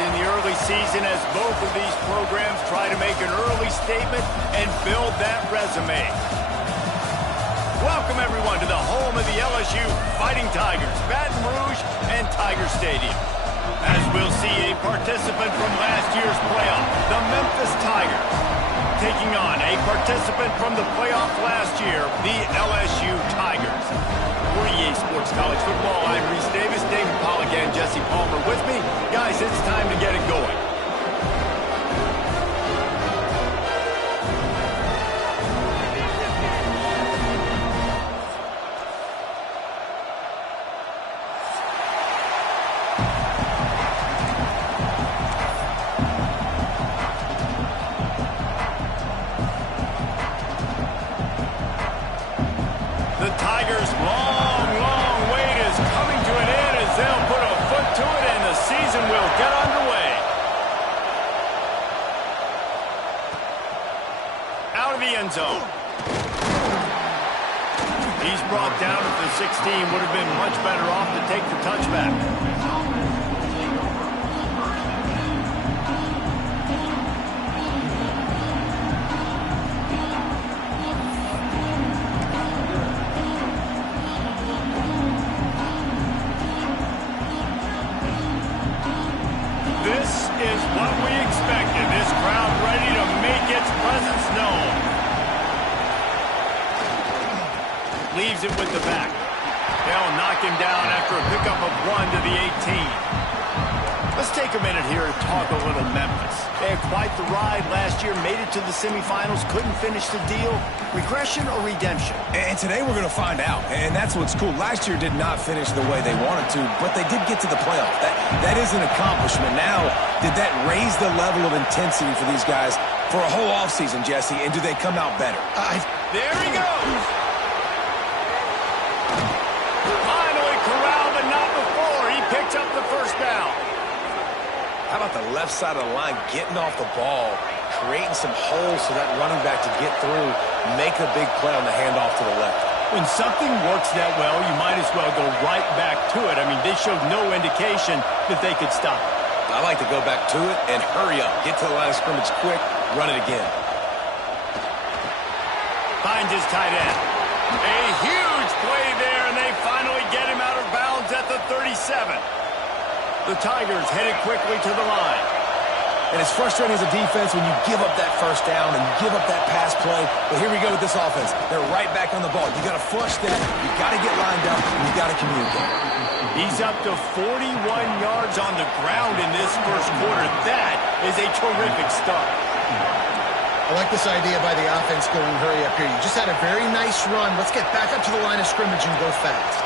in the early season as both of these programs try to make an early statement and build that resume. Welcome, everyone, to the home of the LSU Fighting Tigers, Baton Rouge and Tiger Stadium. As we'll see a participant from last year's playoff, the Memphis Tigers, taking on a participant from the playoff last year, the LSU Tigers. For EA Sports College Football, I'm Reese Davis, David Pollack, and Jesse Palmer with me. Guys, it's time to get it going. The Tigers' long wait is coming to an end as they'll put a foot to it and the season will get underway. Out of the end zone. He's brought down at the 16. Would have been much better off to take the touchback. This is what we expected. This crowd ready to make its presence known. Leaves it with the back. They'll knock him down after a pickup of 1 to the 18. Let's take a minute here to talk a little Memphis. They had quite the ride last year, made it to the semifinals, couldn't finish the deal. Regression or redemption? And today we're going to find out, and that's what's cool. Last year did not finish the way they wanted to, but they did get to the playoff. That is an accomplishment. Now, did that raise the level of intensity for these guys for a whole offseason, Jesse, and do they come out better? There he goes! Finally corralled, but not before. He picks up the first down. How about the left side of the line getting off the ball, creating some holes for that running back to get through, make a big play on the handoff to the left. When something works that well, you might as well go right back to it. I mean, they showed no indication that they could stop it. I like to go back to it and hurry up. Get to the line of scrimmage quick, run it again. Finds his tight end. A huge play there, and they finally get him out of bounds at the 37. The Tigers headed quickly to the line. And it's frustrating as a defense when you give up that first down and you give up that pass play. But here we go with this offense. They're right back on the ball. You got to flush that. You got to get lined up. And you got to communicate. He's up to 41 yards on the ground in this first quarter. That is a terrific start. I like this idea by the offense going hurry up here. You just had a very nice run. Let's get back up to the line of scrimmage and go fast.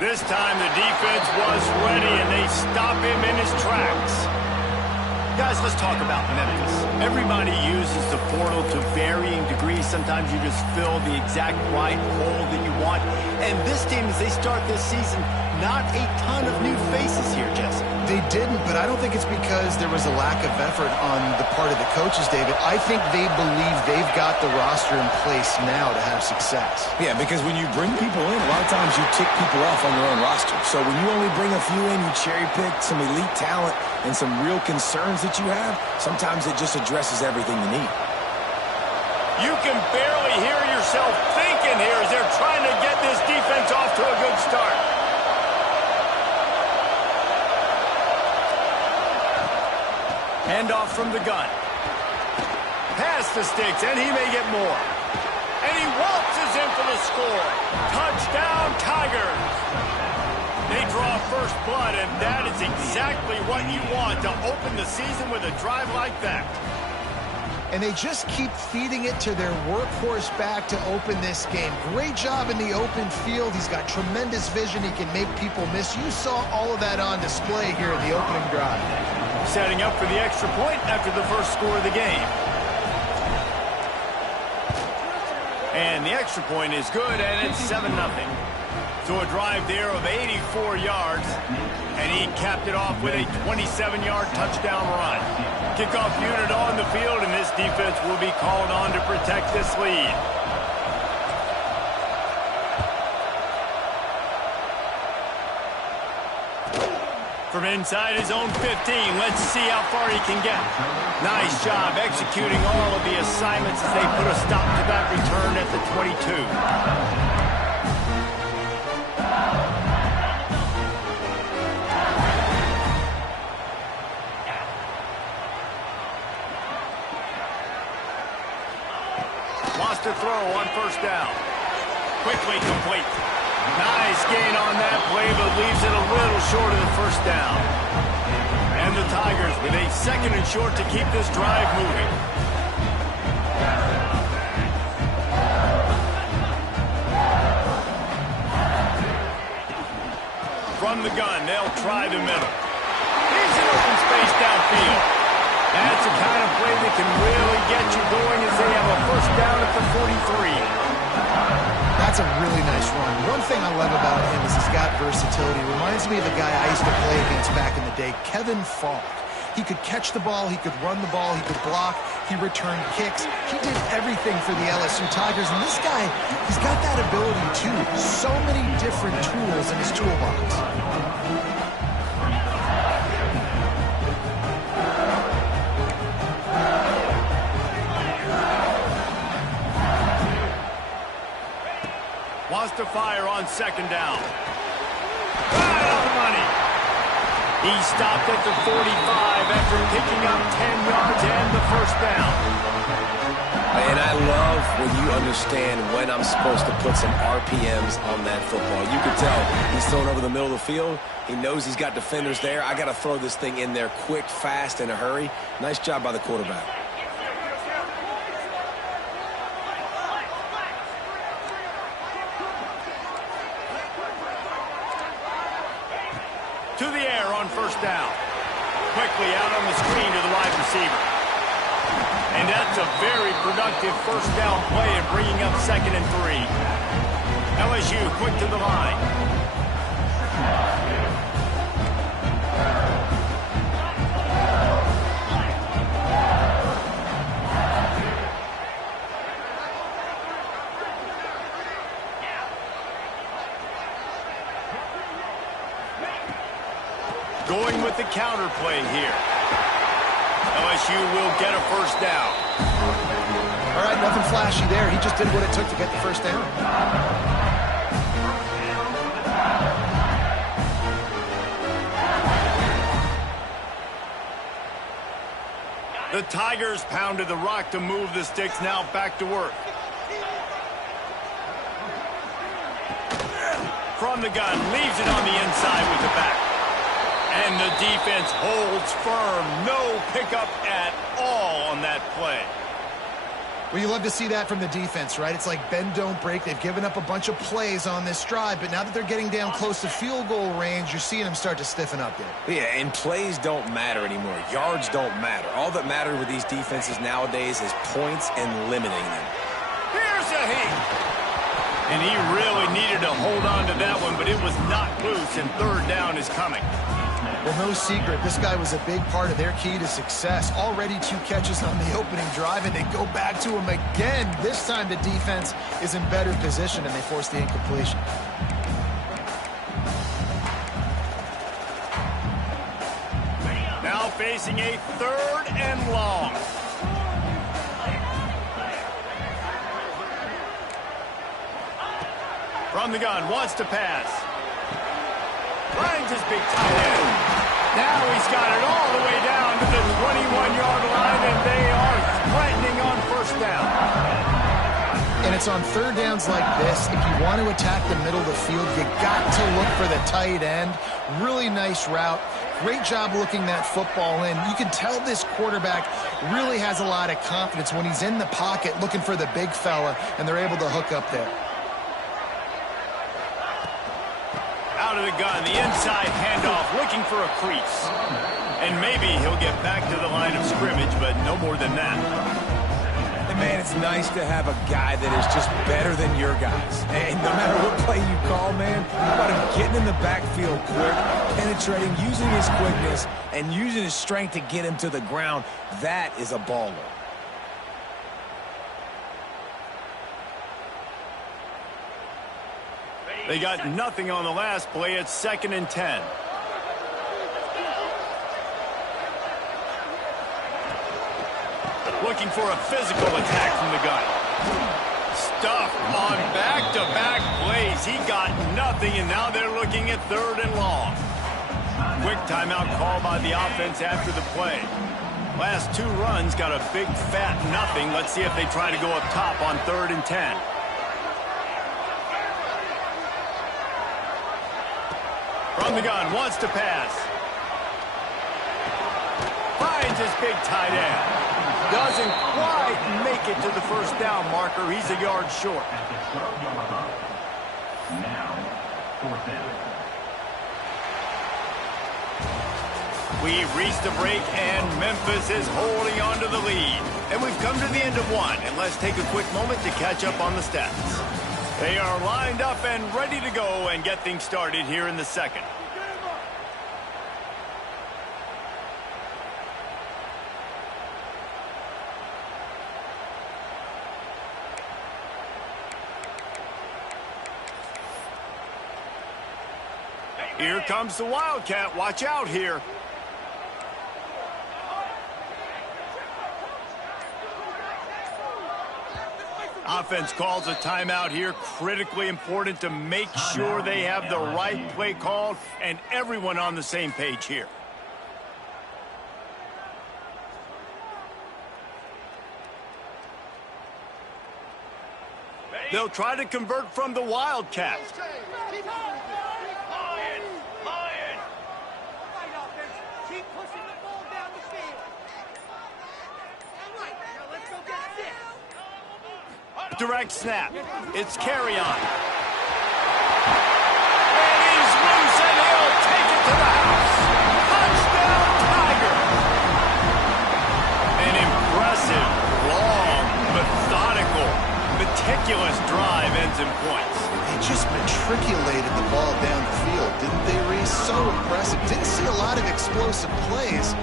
This time the defense was ready, and they stop him in his tracks. Guys, let's talk about Memphis. Everybody uses the portal to varying degrees. Sometimes you just fill the exact right hole that you want. And this team, as they start this season, not a ton of new faces here, Jesse. They didn't, but I don't think it's because there was a lack of effort on the part of the coaches, David. I think they believe they've got the roster in place now to have success. Yeah, because when you bring people in, a lot of times you tick people off on your own roster. So when you only bring a few in, you cherry pick some elite talent and some real concerns that you have, sometimes it just addresses everything you need. You can barely hear yourself thinking here as they're trying to get this defense off to a good start. Handoff from the gun. Pass the sticks, and he may get more. And he waltzes in for the score. Touchdown, Tigers. They draw first blood, and that is exactly what you want to open the season with a drive like that. And they just keep feeding it to their workhorse back to open this game. Great job in the open field. He's got tremendous vision. He can make people miss. You saw all of that on display here in the opening drive. Setting up for the extra point after the first score of the game. And the extra point is good, and it's 7-0. So a drive there of 84 yards, and he capped it off with a 27-yard touchdown run. Kickoff unit on the field, and this defense will be called on to protect this lead. From inside his own 15, let's see how far he can get. Nice job executing all of the assignments as they put a stop to that return at the 22. Wants to throw on first down. Quickly complete. Nice gain on that play, but leaves it a little short of the first down. And the Tigers with a second and short to keep this drive moving. From the gun, they'll try the middle. Here's an open space downfield. That's the kind of play that can really get you going as they have a first down at the 43. That's a really nice run. One thing I love about him is he's got versatility. Reminds me of the guy I used to play against back in the day, Kevin Falk. He could catch the ball, he could run the ball, he could block, he returned kicks. He did everything for the LSU Tigers, and this guy, he's got that ability too. So many different tools in his toolbox. Wants to fire on second down. Right on the money. He stopped at the 45 after picking up 10 yards and the first down. And I love when you understand when I'm supposed to put some RPMs on that football. You can tell he's thrown over the middle of the field. He knows he's got defenders there. I got to throw this thing in there quick, fast, in a hurry. Nice job by the quarterback. To the air on first down. Quickly out on the screen to the wide receiver. And that's a very productive first down play and bringing up 2nd and 3. LSU quick to the line. Going with the counter play here. LSU will get a first down. All right, nothing flashy there. He just did what it took to get the first down. The Tigers pounded the rock to move the sticks, now back to work. From the gun, leaves it on the inside with the back. And the defense holds firm. No pickup at all on that play. Well, you love to see that from the defense, right? It's like bend, don't break. They've given up a bunch of plays on this drive, but now that they're getting down close to field goal range, you're seeing them start to stiffen up there. Yeah, and plays don't matter anymore. Yards don't matter. All that matters with these defenses nowadays is points and limiting them. Here's a heat. And he really needed to hold on to that one, but it was knocked loose, and third down is coming. Well, no secret, this guy was a big part of their key to success. Already 2 catches on the opening drive, and they go back to him again. This time the defense is in better position, and they force the incompletion. Now facing a 3rd and long. From the gun, wants to pass. Finds his big tight end. Now he's got it all the way down to the 21-yard line, and they are threatening on first down. And it's on third downs like this. If you want to attack the middle of the field, you got to look for the tight end. Really nice route. Great job looking that football in. You can tell this quarterback really has a lot of confidence when he's in the pocket looking for the big fella, and they're able to hook up there. Out of the gun, the inside handoff, looking for a crease. And maybe he'll get back to the line of scrimmage, but no more than that. Man, it's nice to have a guy that is just better than your guys. And no matter what play you call, man, how about him getting in the backfield quick, penetrating, using his quickness, and using his strength to get him to the ground. That is a baller. They got nothing on the last play. It's 2nd and 10. Looking for a physical attack from the gun. Stuffed on back-to-back plays. He got nothing, and now they're looking at 3rd and long. Quick timeout call by the offense after the play. Last 2 runs got a big fat nothing. Let's see if they try to go up top on 3rd and 10. From the gun, wants to pass. Finds his big tight end. Doesn't quite make it to the first down marker. He's a yard short. Now, 4th down. We've reached the break, and Memphis is holding on to the lead. And we've come to the end of one. And let's take a quick moment to catch up on the stats. They are lined up and ready to go and get things started here in the second. Here comes the Wildcat. Watch out here. Offense calls a timeout here. Critically important to make sure they have the right play called and everyone on the same page here. They'll try to convert from the Wildcat. Direct snap. It's carry on. And he's loose, and he'll take it to the house. Touchdown, Tiger. An impressive, long, methodical, meticulous drive ends in points. They just matriculated the ball down the field, didn't they, Reese? So impressive. Didn't see a lot of explosive plays,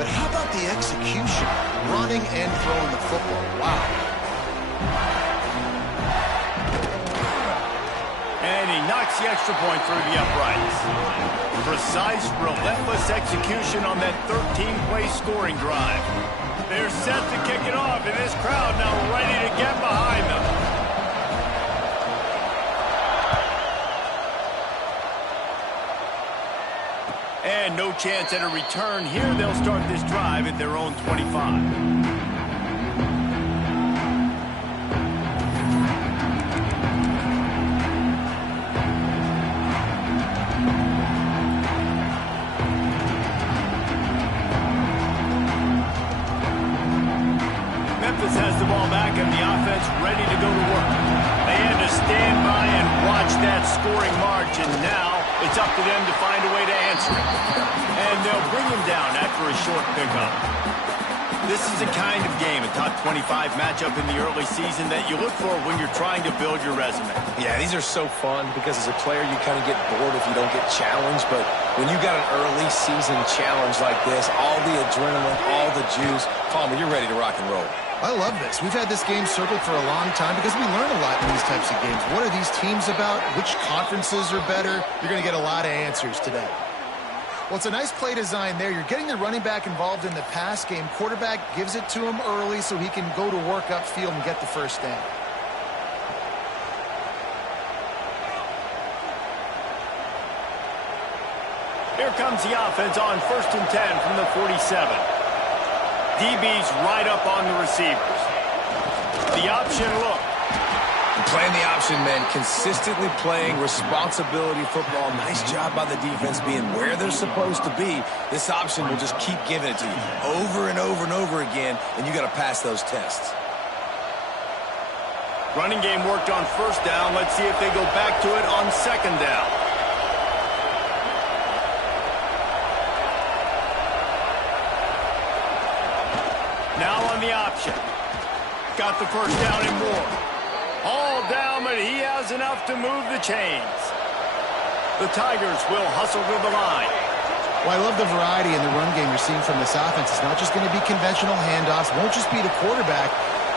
but how about the execution? Running and throwing the football. Wow. And he knocks the extra point through the uprights. Precise, relentless execution on that 13-play scoring drive. They're set to kick it off, and this crowd now ready to get behind them. And no chance at a return here. They'll start this drive at their own 25. Memphis has the ball back and the offense ready to go to work. They had to stand by and watch that scoring march, and now it's up to them to find a way to answer it. And they'll bring him down after a short pickup. This is the kind of game, a top 25 matchup in the early season, that you look for when you're trying to build your resume. Yeah, these are so fun because as a player you kind of get bored if you don't get challenged, but when you got an early season challenge like this, all the adrenaline, all the juice, Palmer, you're ready to rock and roll. I love this. We've had this game circled for a long time because we learn a lot in these types of games. What are these teams about? Which conferences are better? You're going to get a lot of answers today. Well, it's a nice play design there. You're getting the running back involved in the pass game. Quarterback gives it to him early so he can go to work upfield and get the first down. Here comes the offense on 1st and 10 from the 47. DB's right up on the receivers. The option look. Playing the option, man, consistently playing responsibility football. Nice job by the defense being where they're supposed to be. This option will just keep giving it to you over and over and over again, and you got to pass those tests. Running game worked on 1st down. Let's see if they go back to it on 2nd down. Now on the option. got the first down and more. All down, but he has enough to move the chains. The Tigers will hustle to the line. Well, I love the variety in the run game you're seeing from this offense. It's not just going to be conventional handoffs. Won't just be the quarterback,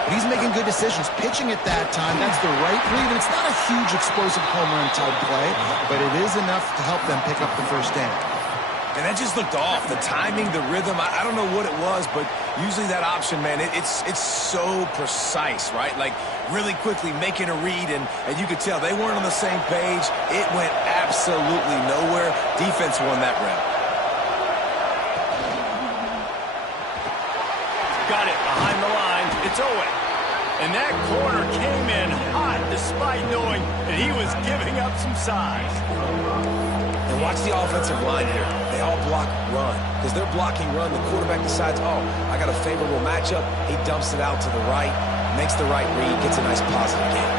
but he's making good decisions. Pitching at that time, that's the right read. And it's not a huge explosive home run type play, but it is enough to help them pick up the first down. And that just looked off. The timing, the rhythm, I don't know what it was, but usually that option, man, it's so precise, right? Like really quickly making a read, and you could tell they weren't on the same page. It went absolutely nowhere. Defense won that round. Got it behind the line. It's Owen. And that corner came in hot despite knowing that he was giving up some size. And watch the offensive line here. They all block run. Because they're blocking run, the quarterback decides, oh, I got a favorable matchup. He dumps it out to the right, makes the right read, gets a nice positive gain.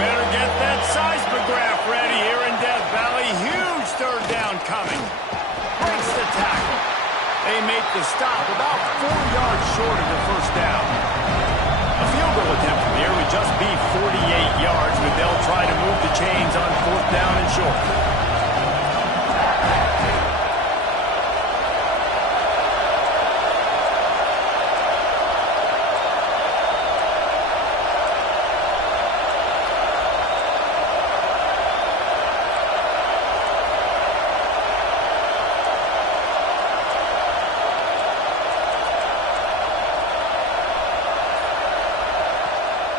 Better get that seismograph ready here in Death Valley. Huge third down coming. Breaks the tackle. They make the stop about 4 yards short of the first down. A field goal attempt from here would just be 48 yards, but they'll try to move the chains on fourth down and short.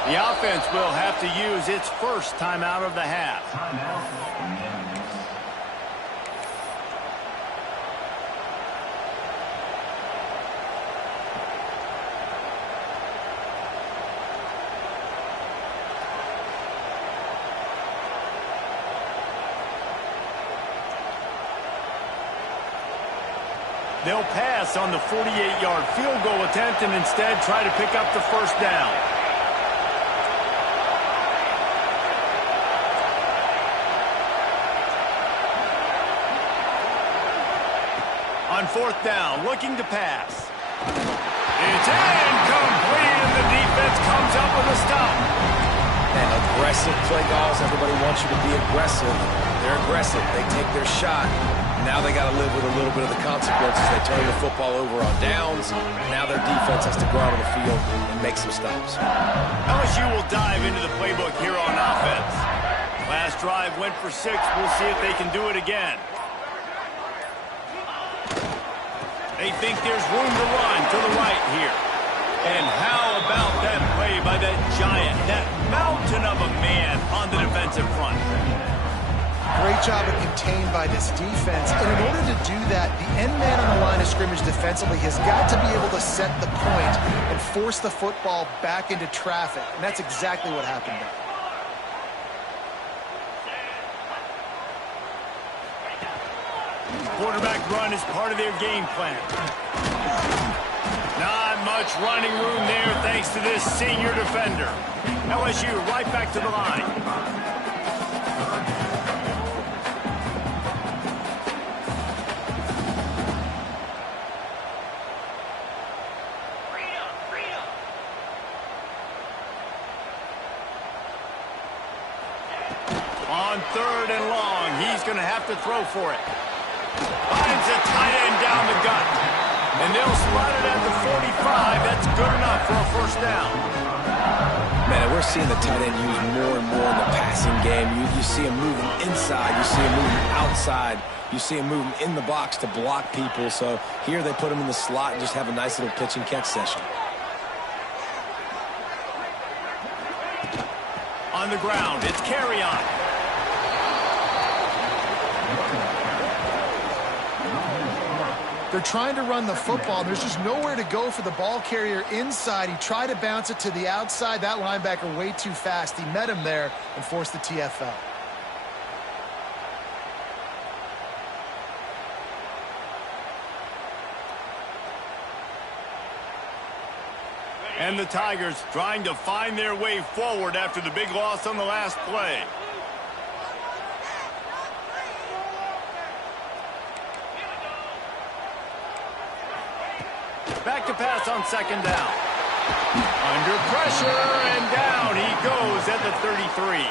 The offense will have to use its first timeout of the half. Timeout, Memphis. They'll pass on the 48-yard field goal attempt and instead try to pick up the first down. On fourth down, looking to pass. It's incomplete, and the defense comes up with a stop. And aggressive play calls. Everybody wants you to be aggressive. They're aggressive. They take their shot. Now they got to live with a little bit of the consequences. They turn the football over on downs. Now their defense has to go out on the field and make some stops. LSU will dive into the playbook here on offense. Last drive went for 6. We'll see if they can do it again. They think there's room to run to the right here. And how about that play by that giant, that mountain of a man on the defensive front? Great job of contained by this defense. And in order to do that, the end man on the line of scrimmage defensively has got to be able to set the point and force the football back into traffic. And that's exactly what happened there. Quarterback run is part of their game plan. Not much running room there thanks to this senior defender. LSU right back to the line. On third and long, he's going to have to throw for it. Finds a tight end down the gut. And they'll spot it at the 45. That's good enough for a first down. Man, we're seeing the tight end used more and more in the passing game. You see him moving inside. You see him moving outside. You see him moving in the box to block people. So here they put him in the slot and just have a nice little pitch and catch session. On the ground, it's carry on. They're trying to run the football, and there's just nowhere to go for the ball carrier inside. He tried to bounce it to the outside. That linebacker way too fast. He met him there and forced the TFL. And the Tigers trying to find their way forward after the big loss on the last play. Back to pass on second down. Under pressure, and down he goes at the 33.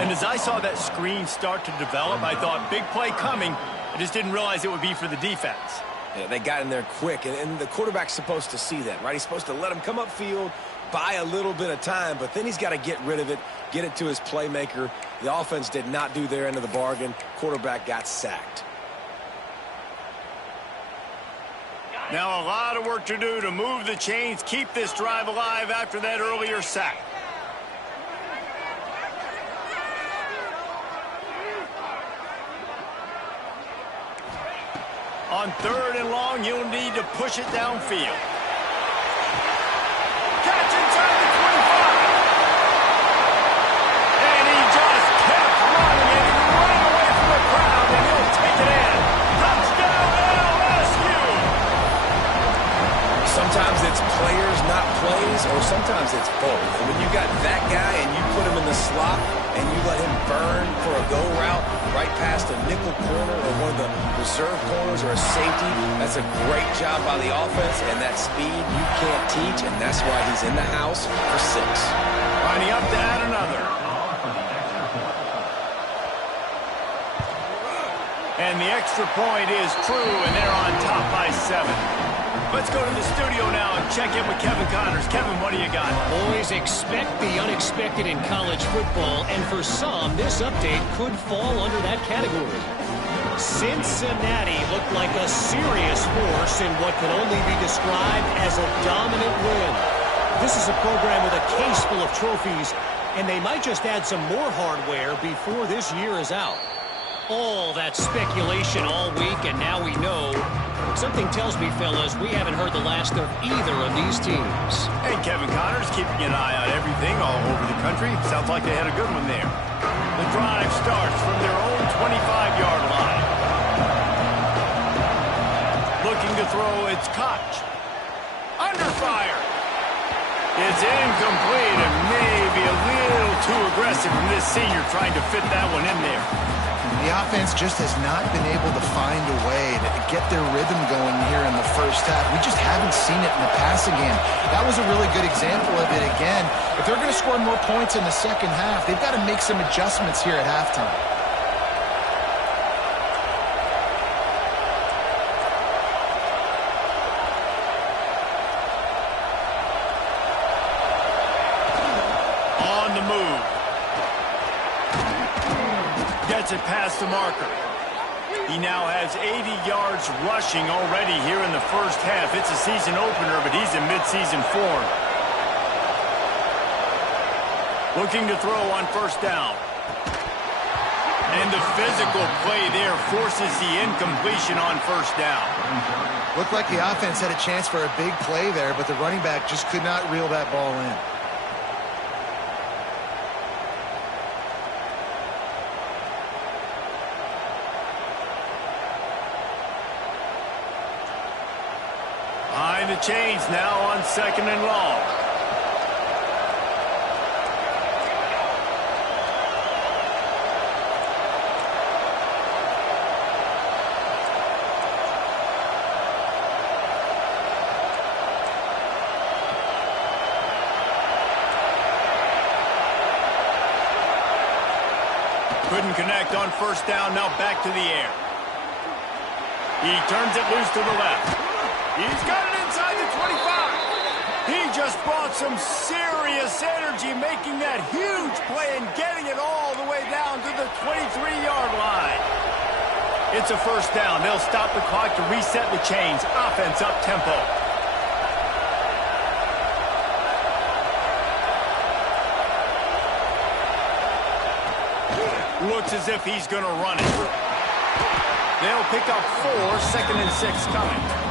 And as I saw that screen start to develop, I thought, big play coming. I just didn't realize it would be for the defense. Yeah, they got in there quick, and the quarterback's supposed to see that, right? He's supposed to let him come upfield, buy a little bit of time, but then he's got to get rid of it, get it to his playmaker. The offense did not do their end of the bargain. Quarterback got sacked. Now a lot of work to do to move the chains, keep this drive alive after that earlier sack. On 3rd and long, you'll need to push it downfield. Catch inside the 25. And he just kept running it right away from the crowd, and he'll take it in. Touchdown LSU! Sometimes it's players, not plays, or sometimes it's both. And when you got that guy and you put him in the slot and you let him burn for a go route right past a nickel corner or one of the reserve corners or a safety, that's a great job by the offense, and that speed you can't teach, and that's why he's in the house for 6. Lining up to add another. And the extra point is true, and they're on top by 7. Let's go to the studio now and check in with Kevin Connors. Kevin, what do you got? Boys, expect the unexpected in college football, and for some, this update could fall under that category. Cincinnati looked like a serious force in what can only be described as a dominant win. This is a program with a case full of trophies, and they might just add some more hardware before this year is out. All that speculation all week, and now we know. Something tells me, fellas, we haven't heard the last of either of these teams. Hey, Kevin Connors keeping an eye on everything all over the country. Sounds like they had a good one there. The drive starts from their own 25-yard line. Looking to throw, it's Koch. Under fire. It's incomplete and maybe a little too aggressive from this senior trying to fit that one in there. The offense just has not been able to find a way to get their rhythm going here in the first half. We just haven't seen it in the passing game. That was a really good example of it again. If they're going to score more points in the second half, they've got to make some adjustments here at halftime. On the move. Gets it past the marker. He now has 80 yards rushing already here in the first half. It's a season opener, but he's in midseason form. Looking to throw on 1st down. And the physical play there forces the incompletion on 1st down. Looked like the offense had a chance for a big play there, but the running back just could not reel that ball in. Behind the chains now on 2nd and long. Couldn't connect on 1st down, now back to the air. He turns it loose to the left. He's got it inside the 25. He just brought some serious energy, making that huge play and getting it all the way down to the 23-yard line. It's a 1st down. They'll stop the clock to reset the chains. Offense up tempo. Looks as if he's going to run it. They'll pick up 4, 2nd and 6 coming.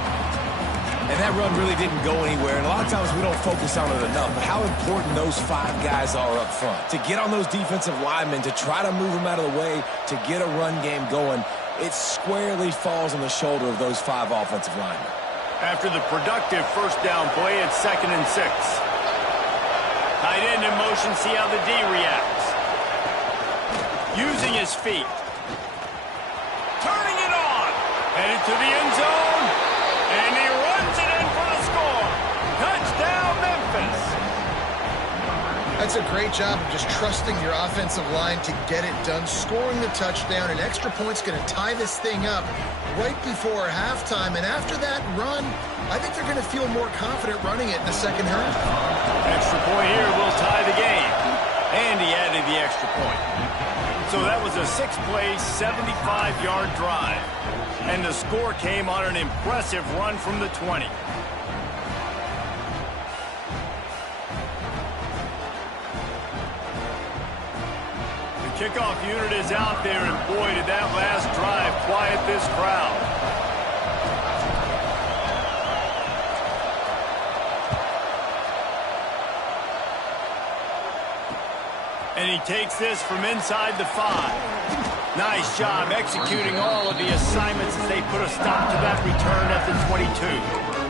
And that run really didn't go anywhere, and a lot of times we don't focus on it enough, but how important those 5 guys are up front. To get on those defensive linemen, to try to move them out of the way, to get a run game going, it squarely falls on the shoulder of those 5 offensive linemen. After the productive 1st down play, it's 2nd and 6. Tight end in motion, see how the D reacts. Using his feet. Turning it on. Headed to the end zone. And he runs it in for the score. Touchdown, That's a great job of just trusting your offensive line to get it done, scoring the touchdown. An extra point's going to tie this thing up right before halftime. And after that run, I think they're going to feel more confident running it in the second half. Extra point here will tie the game. And he added the extra point. So that was a 6-play, 75-yard drive. And the score came on an impressive run from the 20. Kickoff unit is out there, and boy, did that last drive quiet this crowd. And he takes this from inside the 5. Nice job executing all of the assignments as they put a stop to that return at the 22.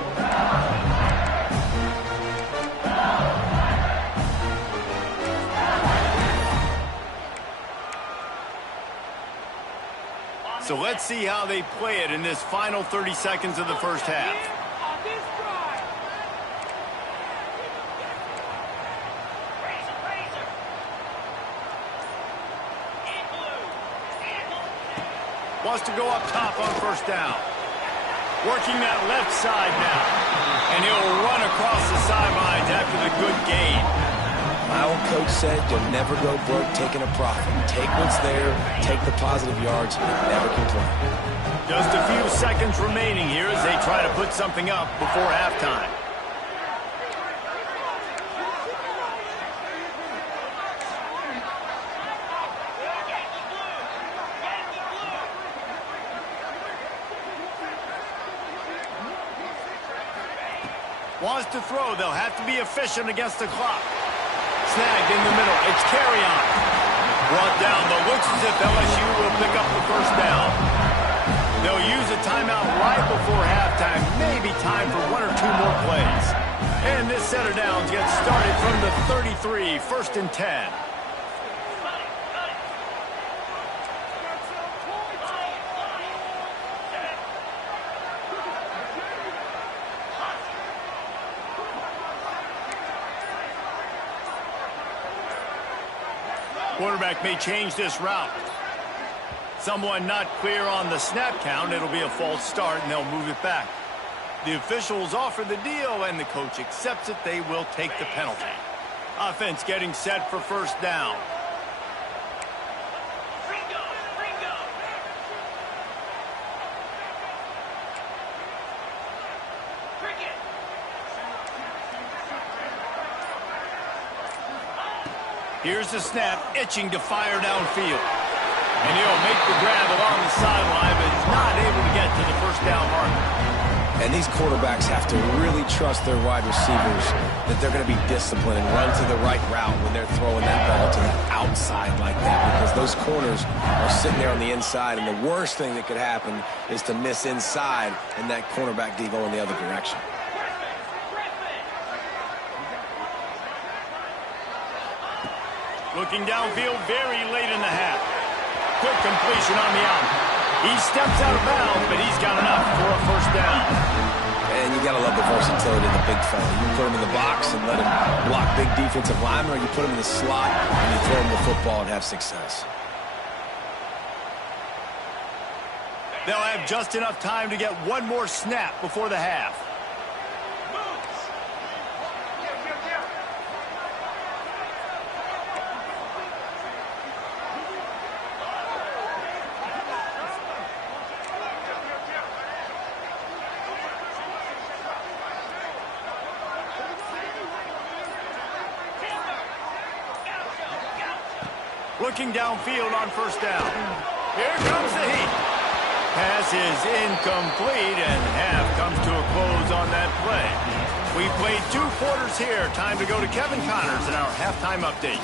So let's see how they play it in this final 30 seconds of the first half. Wants to go up top on first down. Working that left side now. And he'll run across the sidelines after the good gain. My old coach said you'll never go broke taking a profit. Take what's there, take the positive yards, and never complain. Just a few seconds remaining here as they try to put something up before halftime. Wants to throw. They'll have to be efficient against the clock. Snagged in the middle. It's carry on. Brought down, but looks as if LSU will pick up the first down. They'll use a timeout right before halftime. Maybe time for 1 or 2 more plays. And this set of downs gets started from the 33, 1st and 10. Quarterback may change this route. Someone not clear on the snap count. It'll be a false start, and they'll move it back. The officials offer the deal, and the coach accepts it. They will take the penalty. Offense getting set for first down. Here's the snap, itching to fire downfield. And he'll make the grab along the sideline, but he's not able to get to the first down marker. And these quarterbacks have to really trust their wide receivers that they're going to be disciplined and run to the right route when they're throwing that ball to the outside like that, because those corners are sitting there on the inside, and the worst thing that could happen is to miss inside and that cornerback D go in the other direction. Looking downfield very late in the half. Quick completion on the out. He steps out of bounds, but he's got enough for a first down. And you got to love the versatility of the big fella. You put him in the box and let him block big defensive linemen, or you put him in the slot and you throw him the football and have success. They'll have just enough time to get one more snap before the half. Looking downfield on first down. Here comes the heat. Pass is incomplete, and half comes to a close on that play. We played 2 quarters here. Time to go to Kevin Connors in our halftime update.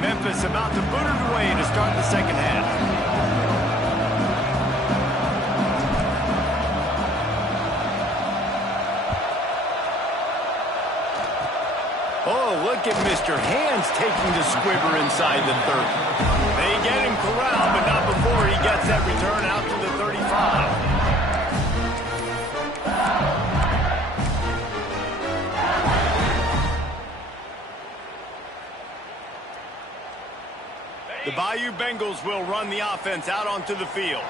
Memphis about to boot it away to start the second half. Oh, look at Mr. Hands taking the squibber inside the 30. They get him corralled, but not before he gets that return out to the 35. The Bayou Bengals will run the offense out onto the field.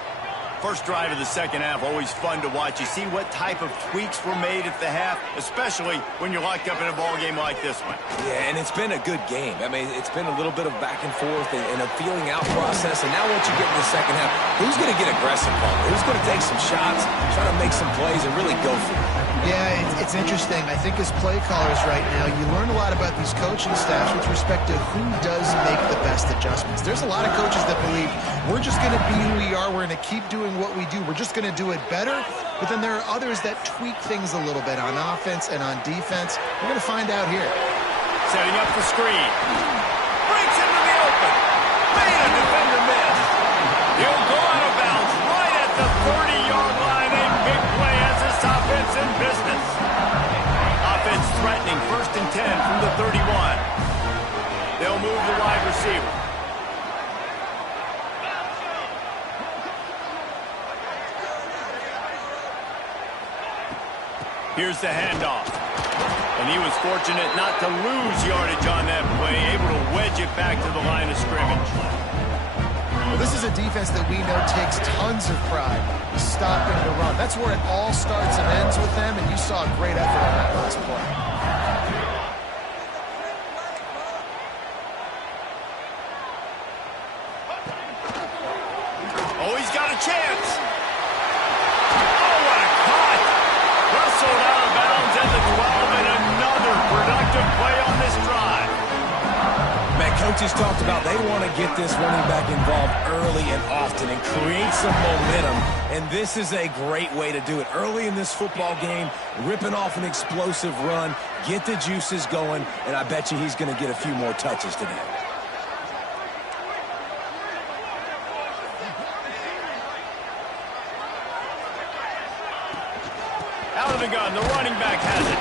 First drive of the second half, always fun to watch. You see what type of tweaks were made at the half, especially when you're locked up in a ball game like this one. Yeah, and it's been a good game. I mean, it's been a little bit of back and forth and a feeling out process. And now once you get in the second half, who's going to get aggressive, Paul? Who's going to take some shots, try to make some plays, and really go for it? Yeah, it's interesting. I think as play callers right now, you learn a lot about these coaching staffs with respect to who does make the best adjustments. There's a lot of coaches that believe we're just going to be who we are. We're going to keep doing what we do. We're just going to do it better. But then there are others that tweak things a little bit on offense and on defense. We're going to find out here. Setting up the screen. Breaks into the open. Made a defender miss. He'll go out of bounds right at the 30-yard line. A big play as this offense in business. Offense threatening 1st and 10 from the 31. They'll move the wide receiver. Here's the handoff. And he was fortunate not to lose yardage on that play, able to wedge it back to the line of scrimmage. Well, this is a defense that we know takes tons of pride stopping the run. That's where it all starts and ends with them, and you saw a great effort on that last play. Oh, he's got a chance. Oh, what a cut. Wrestled out of bounds at the 12, and another productive play on this drive. Man, coaches talked about they want to get this running back involved early and often and create some momentum, and this is a great way to do it. Early in this football game, ripping off an explosive run, get the juices going, and I bet you he's going to get a few more touches today. Out of the gun, the running back has it.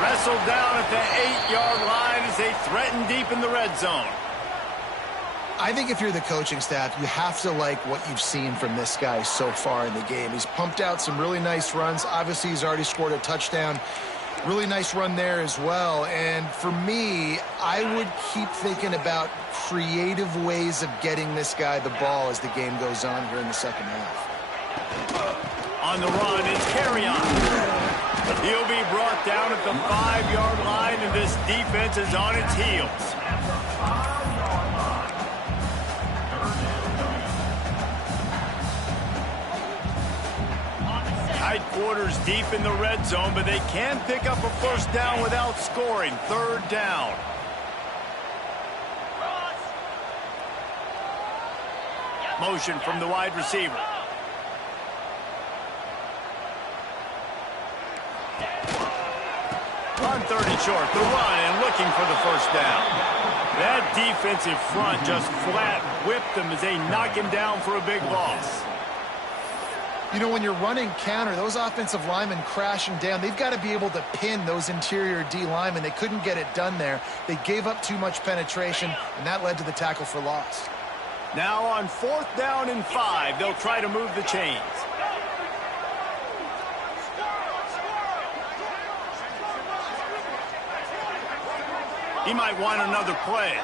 Wrestled down at the 8-yard line as they threaten deep in the red zone. I think if you're the coaching staff, you have to like what you've seen from this guy so far in the game. He's pumped out some really nice runs. Obviously, he's already scored a touchdown. Really nice run there as well. And for me, I would keep thinking about creative ways of getting this guy the ball as the game goes on here in the second half. On the run, it's Carry-On. He'll be brought down at the 5-yard line, and this defense is on its heels. Tight quarters deep in the red zone, but they can pick up a first down without scoring. 3rd down. Motion from the wide receiver. On 3rd and short, the run and looking for the first down. That defensive front just flat whipped them as they knock him down for a big loss. You know, when you're running counter, those offensive linemen crashing down, they've got to be able to pin those interior D linemen. They couldn't get it done there. They gave up too much penetration, and that led to the tackle for loss. Now on 4th down and 5, they'll try to move the chains. He might want another play.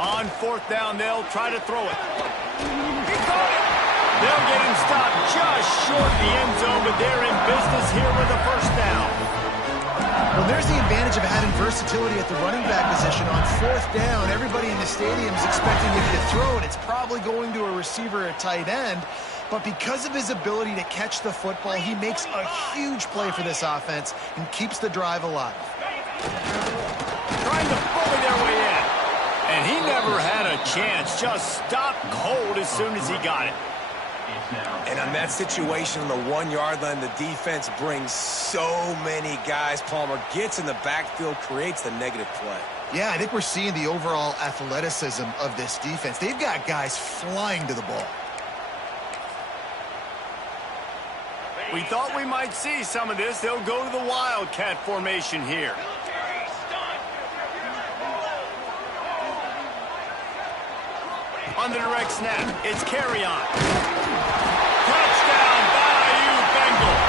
On 4th down, they'll try to throw it. He caught it. They'll get him stopped just short of the end zone, but they're in business here with a first down. Well, there's the advantage of having versatility at the running back position. On 4th down, everybody in the stadium is expecting if you throw it, it's probably going to a receiver or a tight end. But because of his ability to catch the football, he makes a huge play for this offense and keeps the drive alive. Trying to bully their way in. And he never had a chance. Just stopped cold as soon as he got it. And on that situation on the 1-yard line, the defense brings so many guys. Palmer gets in the backfield, creates the negative play. Yeah, I think we're seeing the overall athleticism of this defense. They've got guys flying to the ball. We thought we might see some of this. They'll go to the Wildcat formation here. On the direct snap, it's carry on. Touchdown, Bayou Bengals.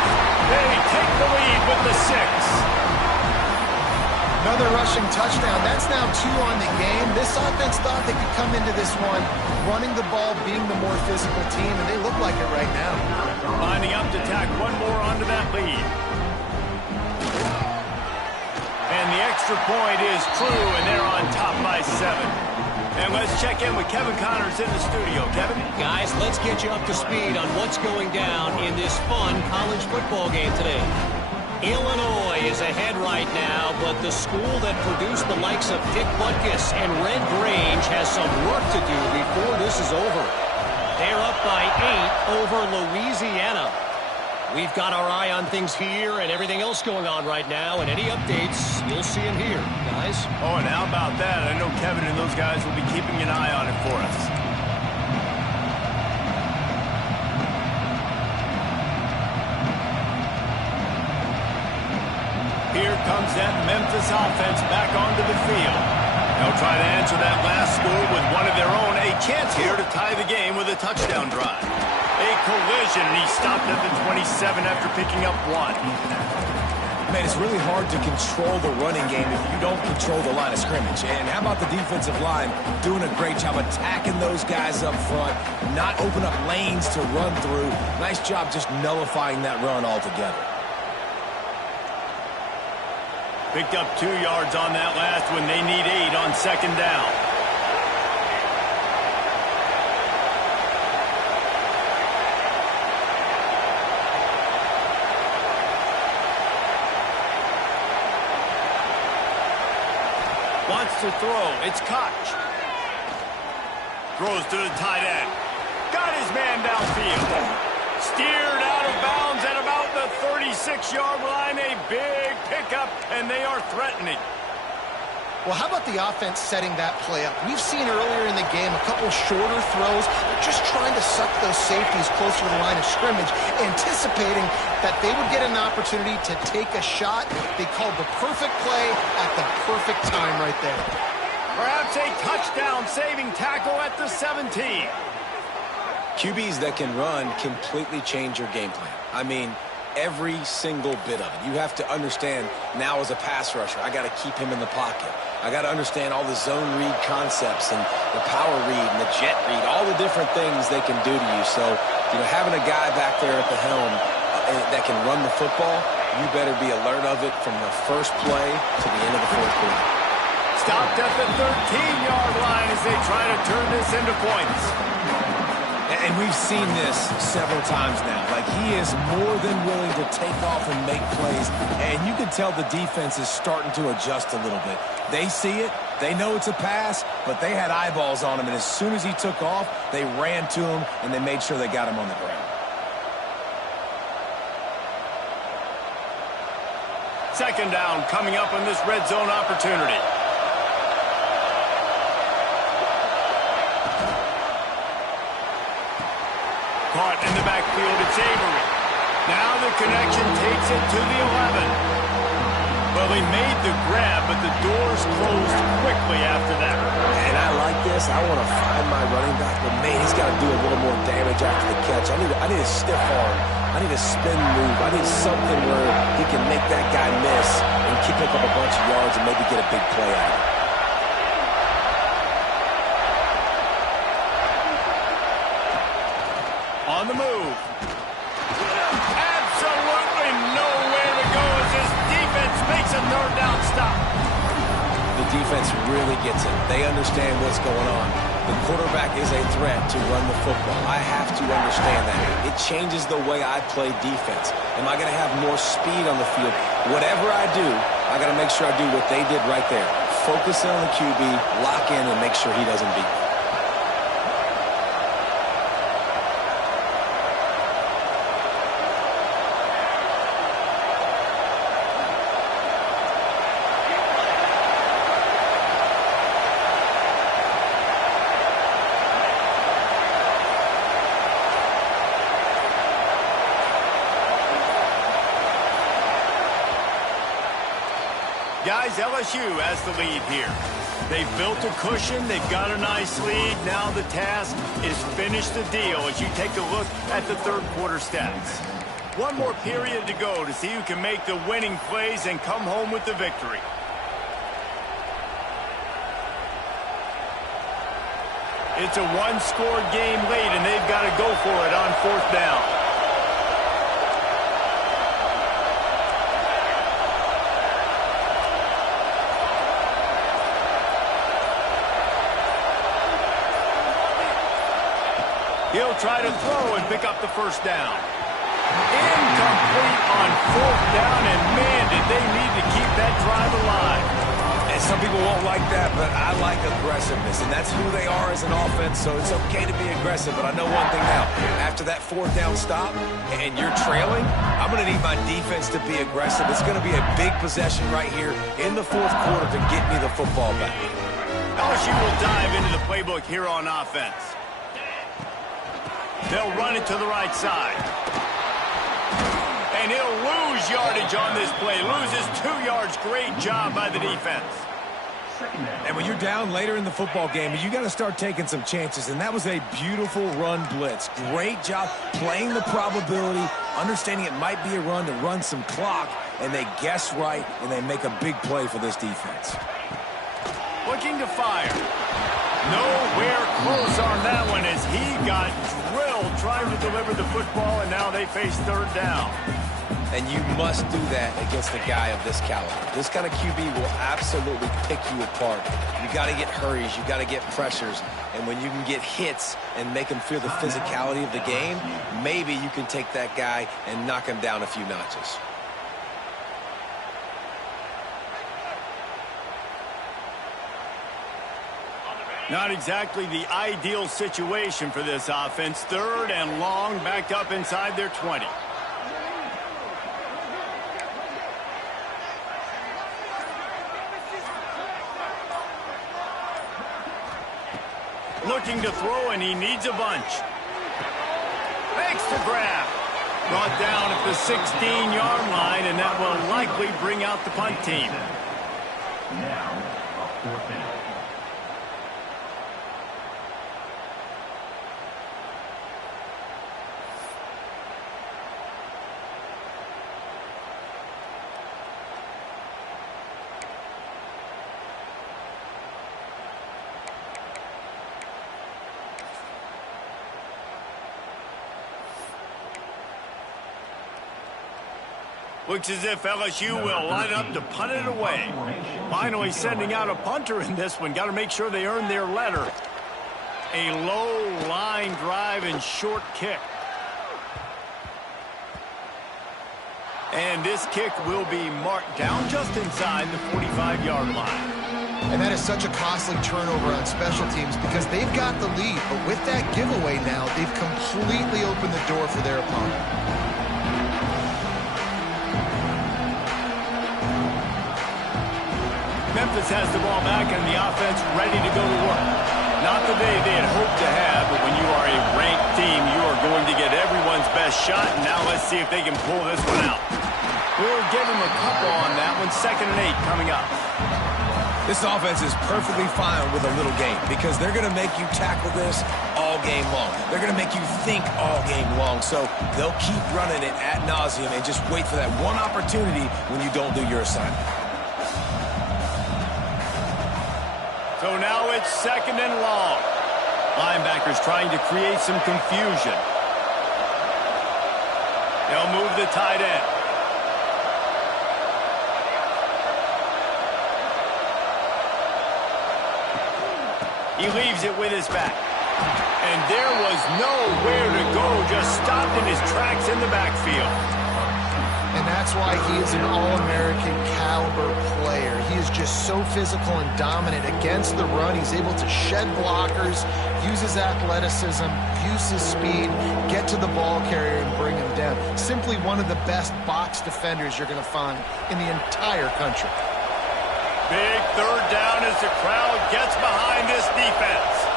They take the lead with the 6. Another rushing touchdown. That's now 2 on the game. This offense thought they could come into this one running the ball, being the more physical team, and they look like it right now. Lining up to tack one more onto that lead. And the extra point is true, and they're on top by 7. And let's check in with Kevin Connors in the studio. Kevin? Guys, let's get you up to speed on what's going down in this fun college football game today. Illinois is ahead right now, but the school that produced the likes of Dick Butkus and Red Grange has some work to do before this is over. They're up by 8 over Louisiana. We've got our eye on things here and everything else going on right now, and any updates, you'll see them here, guys. Oh, and how about that? I know Kevin and those guys will be keeping an eye on it for us. Here comes that Memphis offense back onto the field. They'll try to answer that last score with one of their own. A chance here to tie the game with a touchdown drive. A collision, and he stopped at the 27 after picking up 1. Man, it's really hard to control the running game if you don't control the line of scrimmage. And how about the defensive line doing a great job attacking those guys up front, not open up lanes to run through. Nice job just nullifying that run altogether. Picked up 2 yards on that last one. They need 8 on second down. Wants to throw. It's Koch. Throws to the tight end. Got his man downfield. Steered out of bounds at about the 36-yard line. A big pickup, and they are threatening. Well, how about the offense setting that play up? We've seen earlier in the game a couple shorter throws, just trying to suck those safeties closer to the line of scrimmage, anticipating that they would get an opportunity to take a shot. They called the perfect play at the perfect time right there. Perhaps a touchdown-saving tackle at the 17. QBs that can run completely change your game plan. I mean, every single bit of it. You have to understand now as a pass rusher, I got to keep him in the pocket. I got to understand all the zone read concepts and the power read and the jet read, all the different things they can do to you. So, having a guy back there at the helm that can run the football, you better be alert of it from the first play to the end of the fourth quarter. Stopped at the 13-yard line as they try to turn this into points. And we've seen this several times now. Like, he is more than willing to take off and make plays. And you can tell the defense is starting to adjust a little bit. They see it. They know it's a pass, but they had eyeballs on him. And as soon as he took off, they ran to him, and they made sure they got him on the ground. Second down coming up on this red zone opportunity. Caught in the backfield, it's Avery. Now the connection takes it to the 11. Well, they made the grab, but the doors closed quickly after that. And I like this. I want to find my running back, but man, he's got to do a little more damage after the catch. I need a stiff arm. I need a spin move. I need something where he can make that guy miss and pick up a bunch of yards and maybe get a big play out of it. On the move. Absolutely nowhere to go as this defense makes a third down stop. The defense really gets it. They understand what's going on. The quarterback is a threat to run the football. I have to understand that. It changes the way I play defense. Am I going to have more speed on the field? Whatever I do, I got to make sure I do what they did right there. Focus in on the QB, lock in, and make sure he doesn't beat me. Guys, LSU has the lead here. They've built a cushion. They've got a nice lead. Now the task is finish the deal as you take a look at the third quarter stats. One more period to go to see who can make the winning plays and come home with the victory. It's a one-score game late, and they've got to go for it on fourth down. He'll try to throw and pick up the first down. Incomplete on fourth down, and man, did they need to keep that drive alive. And some people won't like that, but I like aggressiveness, and that's who they are as an offense, so it's okay to be aggressive. But I know one thing now. After that fourth down stop and you're trailing, I'm going to need my defense to be aggressive. It's going to be a big possession right here in the fourth quarter to get me the football back. LSU will dive into the playbook here on offense. They'll run it to the right side. And he'll lose yardage on this play. Loses 2 yards. Great job by the defense. And when you're down later in the football game, you got to start taking some chances. And that was a beautiful run blitz. Great job playing the probability, understanding it might be a run to run some clock. And they guess right, and they make a big play for this defense. Looking to fire. Nowhere close on that one as he got drilled trying to deliver the football, and now they face third down. And you must do that against a guy of this caliber. This kind of QB will absolutely pick you apart. You got to get hurries, you got to get pressures, and when you can get hits and make him feel the physicality of the game, maybe you can take that guy and knock him down a few notches. Not exactly the ideal situation for this offense. Third and long, backed up inside their 20. Looking to throw, and he needs a bunch. Makes the grab. Brought down at the 16-yard line, and that will likely bring out the punt team. Now, a fourth down. Looks as if LSU will line up to punt it away. Finally sending out a punter in this one. Got to make sure they earn their letter. A low line drive and short kick. And this kick will be marked down just inside the 45-yard line. And that is such a costly turnover on special teams because they've got the lead. But with that giveaway now, they've completely opened the door for their opponent. Memphis has the ball back and the offense ready to go to work. Not the day they had hoped to have, but when you are a ranked team, you are going to get everyone's best shot. And now let's see if they can pull this one out. We'll give them a couple on that one. 2nd and 8 coming up. This offense is perfectly fine with a little game because they're going to make you tackle this all game long. They're going to make you think all game long. So they'll keep running it ad nauseum and just wait for that one opportunity when you don't do your assignment. So now it's 2nd and long. Linebackers trying to create some confusion. They'll move the tight end. He leaves it with his back. And there was nowhere to go, just stopped in his tracks in the backfield. And that's why he is an All-American caliber player. He is just so physical and dominant against the run. He's able to shed blockers, use his athleticism, use his speed, get to the ball carrier and bring him down. Simply one of the best box defenders you're going to find in the entire country. Big third down as the crowd gets behind this defense.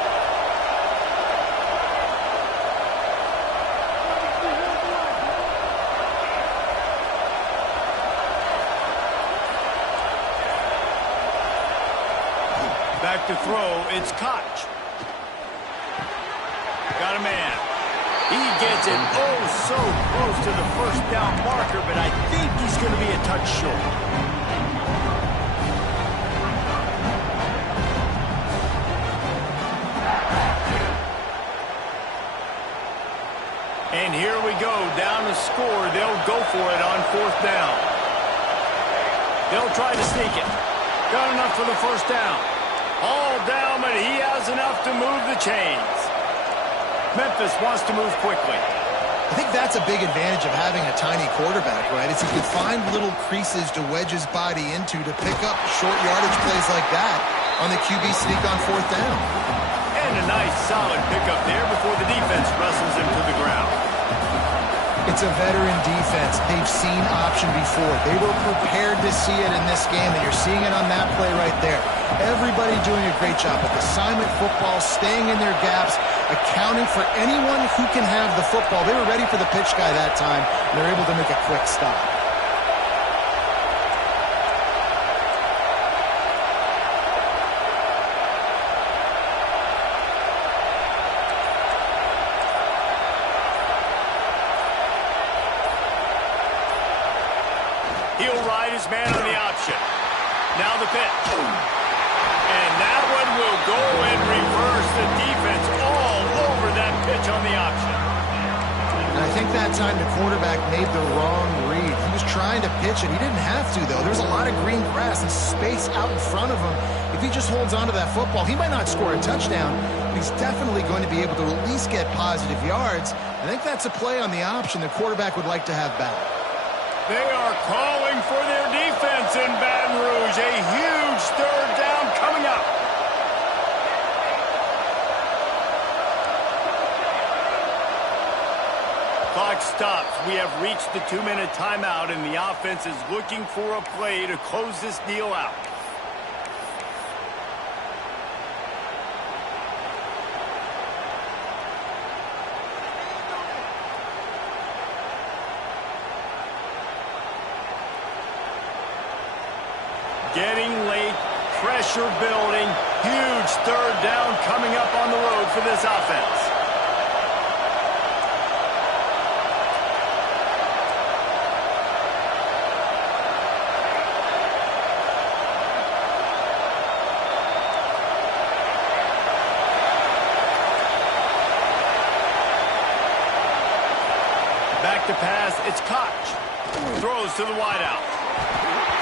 back to throw. It's Koch. Got a man. He gets it so close to the first down marker, but I think he's going to be a touch short. And here we go, down to score. They'll go for it on 4th down. They'll try to sneak it. Got enough for the first down. All down, but he has enough to move the chains. Memphis wants to move quickly. I think that's a big advantage of having a tiny quarterback, right? Is he can find little creases to wedge his body into to pick up short yardage plays like that on the QB sneak on 4th down. And a nice solid pickup there before the defense wrestles him to the ground. It's a veteran defense. They've seen option before. They were prepared to see it in this game, and you're seeing it on that play right there. Everybody doing a great job of assignment football, staying in their gaps, accounting for anyone who can have the football. They were ready for the pitch guy that time, and they're able to make a quick stop. He'll ride his man on the option. Now the pitch. And that one will go and reverse the defense all over that pitch on the option. And I think that time the quarterback made the wrong read. He was trying to pitch it. He didn't have to, though. There's a lot of green grass and space out in front of him. If he just holds on to that football, he might not score a touchdown, but he's definitely going to be able to at least get positive yards. I think that's a play on the option the quarterback would like to have back. They are calling for their defense in Baton Rouge. A huge 3rd down coming up. Clock stops. We have reached the 2-minute timeout, and the offense is looking for a play to close this deal out. Getting late, pressure building, huge 3rd down coming up on the road for this offense. Back to pass, it's Koch. Throws to the wideout.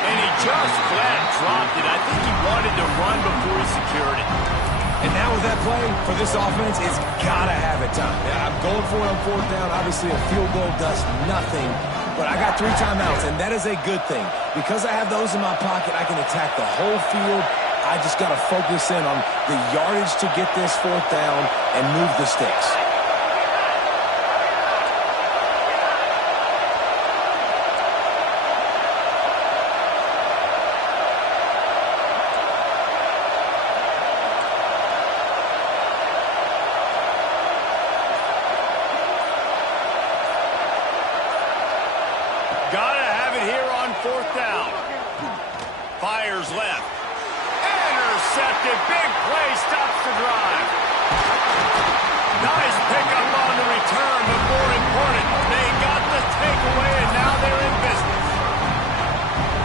And he just flat dropped it. I think he wanted to run before he secured it. And now with that play, for this offense, it's got to have it time. Yeah, I'm going for it on 4th down. Obviously, a field goal does nothing. But I got 3 timeouts, and that is a good thing. Because I have those in my pocket, I can attack the whole field. I just got to focus in on the yardage to get this 4th down and move the sticks. Gotta have it here on 4th down. Fires left. Intercepted. Big play stops the drive. Nice pickup on the return, but more important, they got the takeaway, and now they're in business.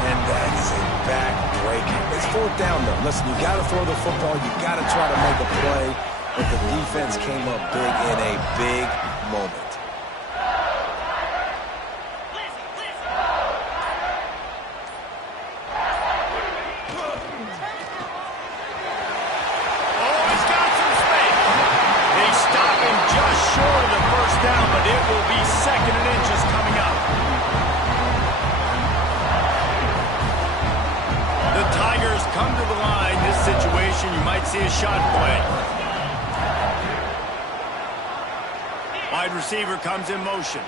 And that is a back-breaker. It's 4th down, though. Listen, you got to throw the football. You got to try to make a play. But the defense came up big in a big moment. But it will be 2nd and inches coming up. The Tigers come to the line. This situation, you might see a shot play. Wide receiver comes in motion.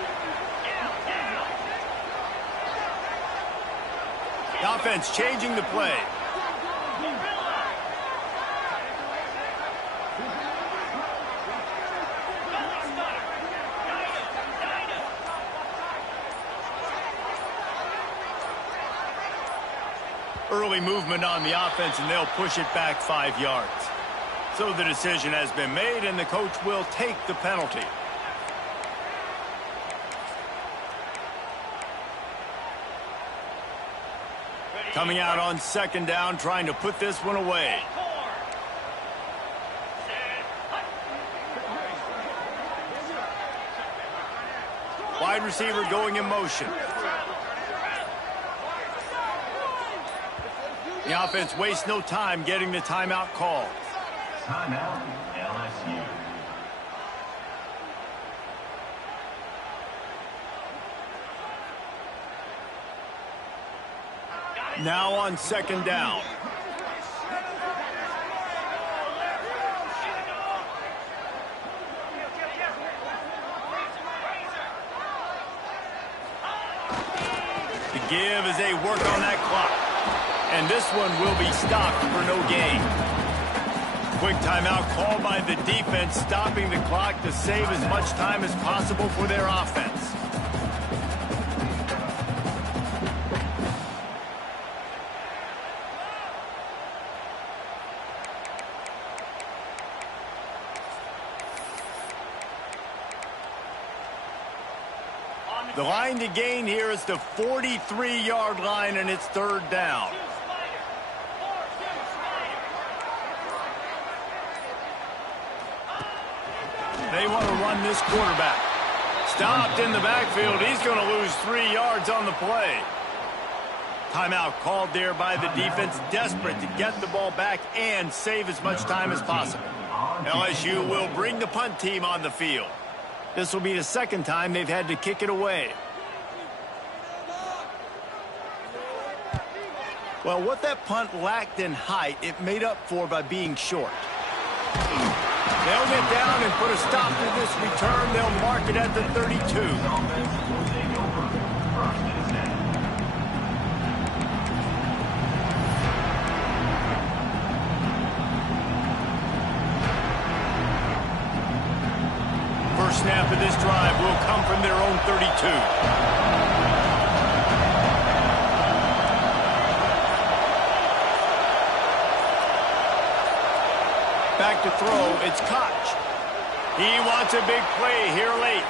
The offense changing the play. Early movement on the offense, and they'll push it back 5 yards. So the decision has been made, and the coach will take the penalty. Coming out on second down, trying to put this one away. Wide receiver going in motion. The offense wastes no time getting the timeout called. Timeout, LSU. Now on second down. The give as they work on that clock. And this one will be stopped for no gain. Quick timeout called by the defense, stopping the clock to save as much time as possible for their offense. The line to gain here is the 43-yard line, and it's third down. They want to run this quarterback. Stopped in the backfield. He's going to lose 3 yards on the play. Timeout called there by the defense, desperate to get the ball back and save as much time as possible. LSU will bring the punt team on the field. This will be the second time they've had to kick it away. Well, what that punt lacked in height, it made up for by being short. They'll get down and put a stop to this return. They'll mark it at the 32. First snap of this drive will come from their own 32. Back to throw, it's Koch. He wants a big play here late.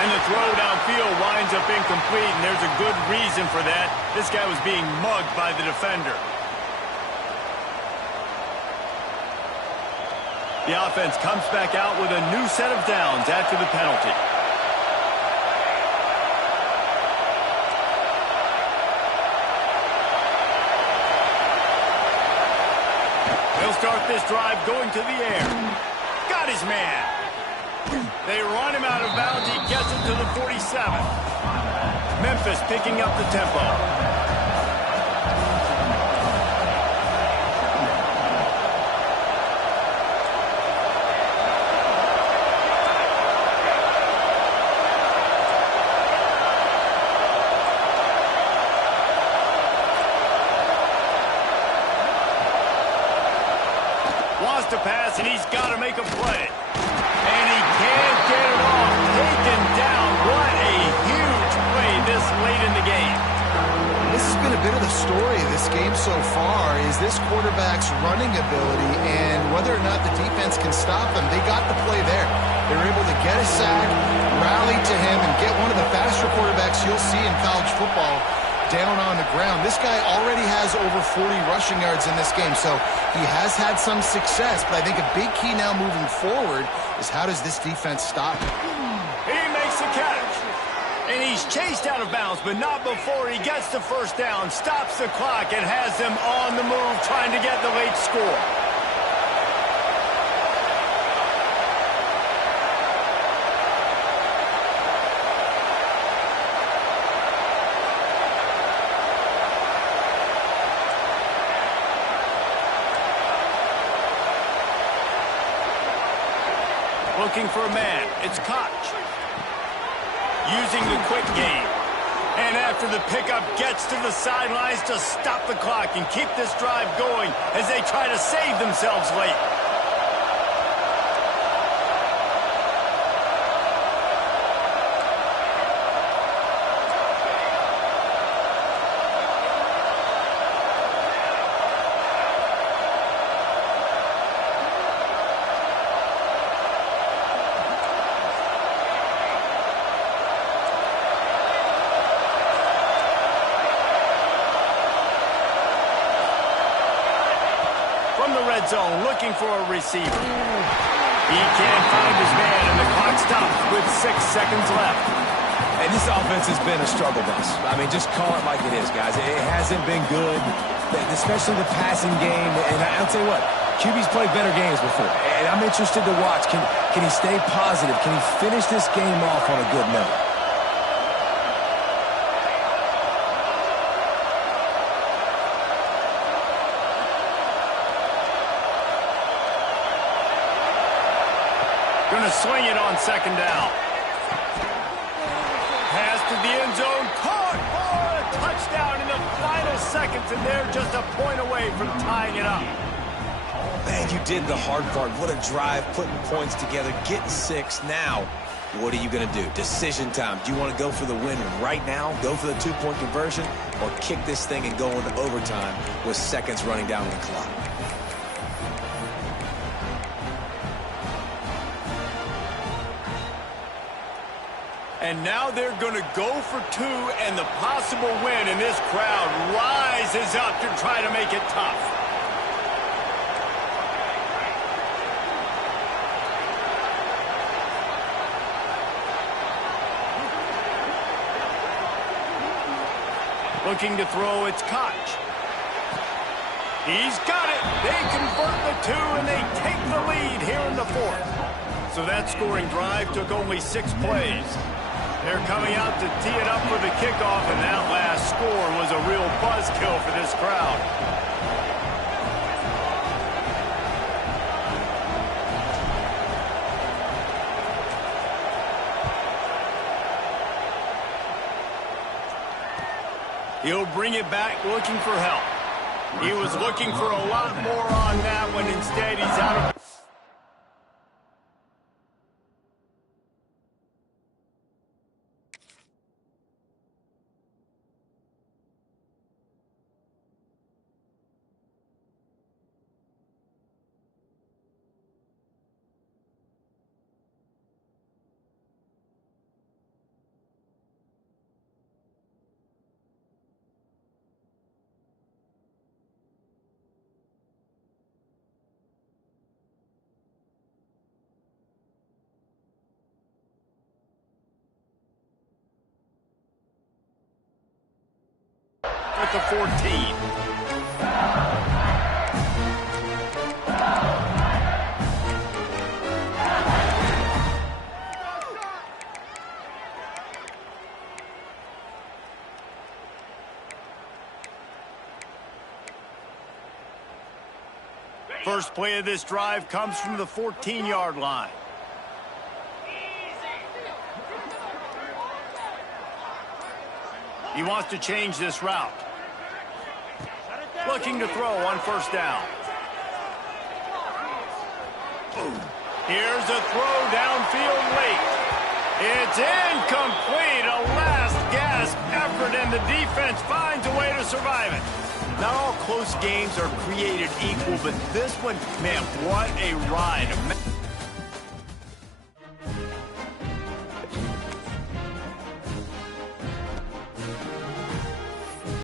And the throw downfield winds up incomplete, and there's a good reason for that. This guy was being mugged by the defender. The offense comes back out with a new set of downs after the penalty. He'll start this drive going to the air. Got his man. They run him out of bounds. He gets it to the 47. Memphis picking up the tempo. Wants to pass, and he's got to make a play. And he can't get it off. Taken down. What a huge play this late in the game. This has been a bit of the story of this game so far, is this quarterback's running ability and whether or not the defense can stop them. They got the play there. They were able to get a sack, rally to him, and get one of the faster quarterbacks you'll see in college football down on the ground. This guy already has over 40 rushing yards in this game, so he has had some success, but I think a big key now moving forward is how does this defense stop him? He makes the catch. And he's chased out of bounds, but not before he gets the first down, stops the clock, and has them on the move trying to get the late score. Looking for a man. It's Koch. Using the quick game. And after the pickup, gets to the sidelines to stop the clock and keep this drive going as they try to save themselves late. red zone looking for a receiver. He can't find his man, and the clock stops with 6 seconds left. And this offense has been a struggle bus. I mean, just call it like it is, guys. It hasn't been good, especially the passing game. And I'll tell you what, QB's played better games before. And I'm interested to watch. Can he stay positive? Can he finish this game off on a good note? Going to swing it on second down. Pass to the end zone. Caught for a touchdown in the final seconds, and they're just a point away from tying it up. Man, you did the hard part. What a drive, putting points together, getting 6. Now, what are you going to do? Decision time. Do you want to go for the win right now, go for the 2-point conversion, or kick this thing and go into overtime with seconds running down the clock? And now they're going to go for 2, and the possible win, and this crowd rises up to try to make it tough. Looking to throw, it's Koch. He's got it. They convert the 2, and they take the lead here in the 4th. So that scoring drive took only 6 plays. They're coming out to tee it up for the kickoff, and that last score was a real buzzkill for this crowd. He'll bring it back looking for help. He was looking for a lot more on that one. Instead, he's out of... at the 14. First play of this drive comes from the 14-yard line. He wants to change this route. Looking to throw on first down. Here's a throw downfield late. It's incomplete. A last gasp effort, and the defense finds a way to survive it. Not all close games are created equal, but this one, man, what a ride.